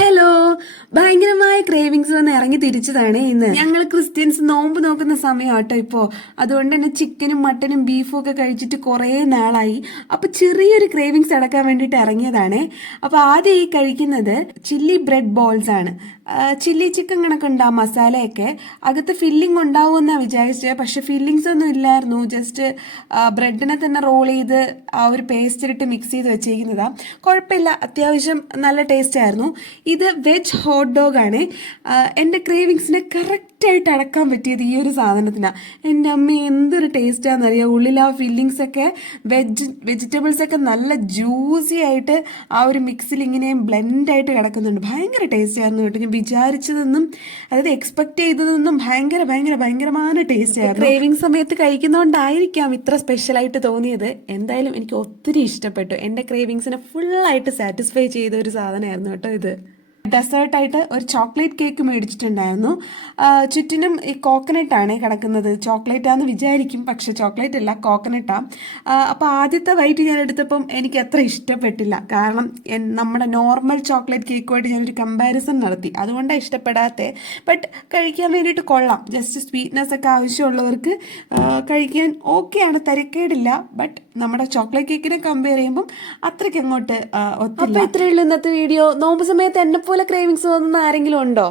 Hello, ഭയങ്കരമായ cravings വന്ന് ഇറങ്ങി തിരിച്ചതാണ് ഇന്ന്. ഞങ്ങൾ ക്രിസ്ത്യൻസ് നോമ്പ് നോക്കുന്ന സമയമാട്ടോ ഇപ്പോ. അതുകൊണ്ട് തന്നെ ചിക്കനും മട്ടനും ബീഫും ഒക്കെ കഴിച്ചിട്ട് കുറേ നാളായി. അപ്പൊ ചെറിയൊരു ക്രേവിങ്സ് അടക്കാൻ വേണ്ടിയിട്ട് ഇറങ്ങിയതാണ്. അപ്പൊ ആദ്യം ഈ കഴിക്കുന്നത് ചില്ലി ബ്രെഡ് ബോൾസ് ആണ്. ചില്ലി ചിക്കൻ കണക്കുണ്ട് ആ മസാലയൊക്കെ. അകത്ത് ഫില്ലിംഗ് ഉണ്ടാവുമെന്നാണ് വിചാരിച്ചത്, പക്ഷെ ഫില്ലിങ്സ് ഒന്നും ഇല്ലായിരുന്നു. ജസ്റ്റ് ബ്രെഡിനെ തന്നെ റോൾ ചെയ്ത് ആ ഒരു പേസ്റ്റിലിട്ട് മിക്സ് ചെയ്ത് വെച്ചേക്കുന്നതാണ്. കുഴപ്പമില്ല, അത്യാവശ്യം നല്ല ടേസ്റ്റ് ആയിരുന്നു. ഇത് വെജ് ഹോട്ട് ഡോഗ് ആണ്. എൻ്റെ ക്രേവിങ്സിനെ കറക്റ്റായിട്ട് അടക്കാൻ പറ്റിയത് ഈ ഒരു സാധനത്തിനാണ്. എൻ്റെ അമ്മ എന്തൊരു ടേസ്റ്റാണെന്നറിയാം. ഉള്ളിൽ ആ ഫില്ലിങ്സ് ഒക്കെ വെജിറ്റബിൾസ് ഒക്കെ നല്ല ജ്യൂസി ആയിട്ട് ആ ഒരു മിക്സിൽ ഇങ്ങനെ ബ്ലെൻഡായിട്ട് കിടക്കുന്നുണ്ട്. ഭയങ്കര ടേസ്റ്റ് ആയിരുന്നു കേട്ടോ. ഞാൻ വിചാരിച്ചതെന്നും അതായത് എക്സ്പെക്ട് ചെയ്തതെന്നും ഭയങ്കരമായ ടേസ്റ്റ് ആയിരുന്നു. ക്രേവിംഗ് സമയത്ത് കഴിക്കുന്നതുകൊണ്ടായിരിക്കാം ഇത്ര സ്പെഷ്യലായിട്ട് തോന്നിയത്. എന്തായാലും എനിക്ക് ഒത്തിരി ഇഷ്ടപ്പെട്ടു. എൻ്റെ ക്രേവിങ്സിനെ ഫുള്ളായിട്ട് സാറ്റിസ്ഫൈ ചെയ്ത ഒരു സാധനമായിരുന്നു കേട്ടോ ഇത്. ഡെസേർട്ടായിട്ട് ഒരു ചോക്ലേറ്റ് കേക്ക് മേടിച്ചിട്ടുണ്ടായിരുന്നു. ചുറ്റിനും ഈ കോക്കനട്ടാണ് കിടക്കുന്നത്. ചോക്ലേറ്റാന്ന് വിചാരിക്കും, പക്ഷെ ചോക്ലേറ്റ് അല്ല, കോക്കനട്ടാണ്. അപ്പോൾ ആദ്യത്തെ വൈറ്റ് ഞാൻ എടുത്തപ്പം എനിക്ക് അത്ര ഇഷ്ടപ്പെട്ടില്ല. കാരണം നമ്മുടെ നോർമൽ ചോക്ലേറ്റ് കേക്കുമായിട്ട് ഞാനൊരു കമ്പാരിസൺ നടത്തി, അതുകൊണ്ടാണ് ഇഷ്ടപ്പെടാത്തത്. ബട്ട് കഴിക്കാൻ വേണ്ടിയിട്ട് കൊള്ളാം. ജസ്റ്റ് സ്വീറ്റ്നെസ് ഒക്കെ ആവശ്യമുള്ളവർക്ക് കഴിക്കാൻ ഓക്കെയാണ്, തരക്കേടില്ല. ബട്ട് നമ്മുടെ ചോക്ലേറ്റ് കേക്കിനെ കമ്പയർ ചെയ്യുമ്പം അത്രയ്ക്ക് അങ്ങോട്ട് ഒത്തില്ല. അപ്പോൾ ഇത്രയേ ഉള്ളൂ ഇന്നത്തെ വീഡിയോ. നോമ്പ് സമയത്ത് എന്നെ പോലെ ക്രേവിങ്സ് തോന്നുന്ന ആരെങ്കിലും ഉണ്ടോ?